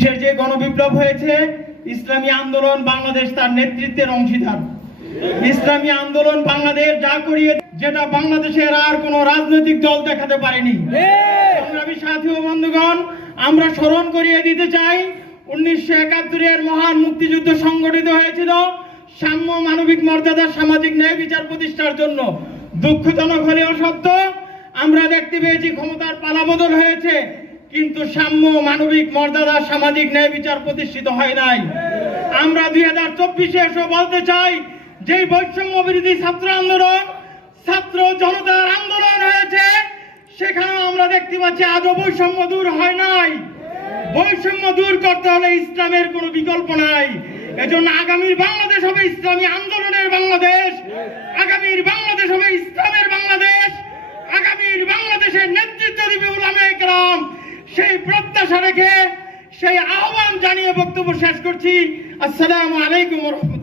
দেশের যে গণবিপ্লব হয়েছে, ইসলামী আন্দোলন বাংলাদেশ তার নেতৃত্বের অংশীদার। ইসলামী আন্দোলন বাংলাদেশ যা করিয়ে যেটা বাংলাদেশের আর কোন রাজনৈতিক দল দেখাতে পারেনি। সংগ্রামী সাথী ও বন্ধুগণ, আমরা স্মরণ করিয়ে দিতে চাই, উনিশশো একাত্তরের মহান মুক্তিযুদ্ধ সংগঠিত হয়েছিল সাম্য মানবিক মর্যাদা, সামাজিক ন্যায় বিচার প্রতিষ্ঠার জন্য। দুঃখজনক হলেও সত্য, আমরা দেখতে পেয়েছি ক্ষমতার পালাবদল হয়েছে। কিন্তু সাম্য মানবিক মর্যাদা সামাজিক ন্যায় বিচার প্রতিষ্ঠিত হয় নাই। আমরা দুই হাজার চব্বিশে এসে বলতে চাই যে বৈষম্য বিরোধী ছাত্র আন্দোলন, ছাত্র জনতার আন্দোলন হয়েছে, সেখানে আমরা দেখতে পাচ্ছি আজও বৈষম্য দূর হয় নাই। বৈষম্য দূর করতে হলে ইসলামের কোনো বিকল্প নাই। এজন্য আগামীর বাংলাদেশ হবে ইসলামী আন্দোলনের বাংলাদেশ। আগামীর বাংলাদেশ হবে ইসলামের বাংলাদেশ আগামীর বাংলাদেশের নেতৃত্ব দিবে উলামে একরাম সেই প্রত্যাশা রেখে সেই আহ্বান জানিয়ে বক্তব্য শেষ করছি। আসসালামু আলাইকুম রহমতুল্লাহ।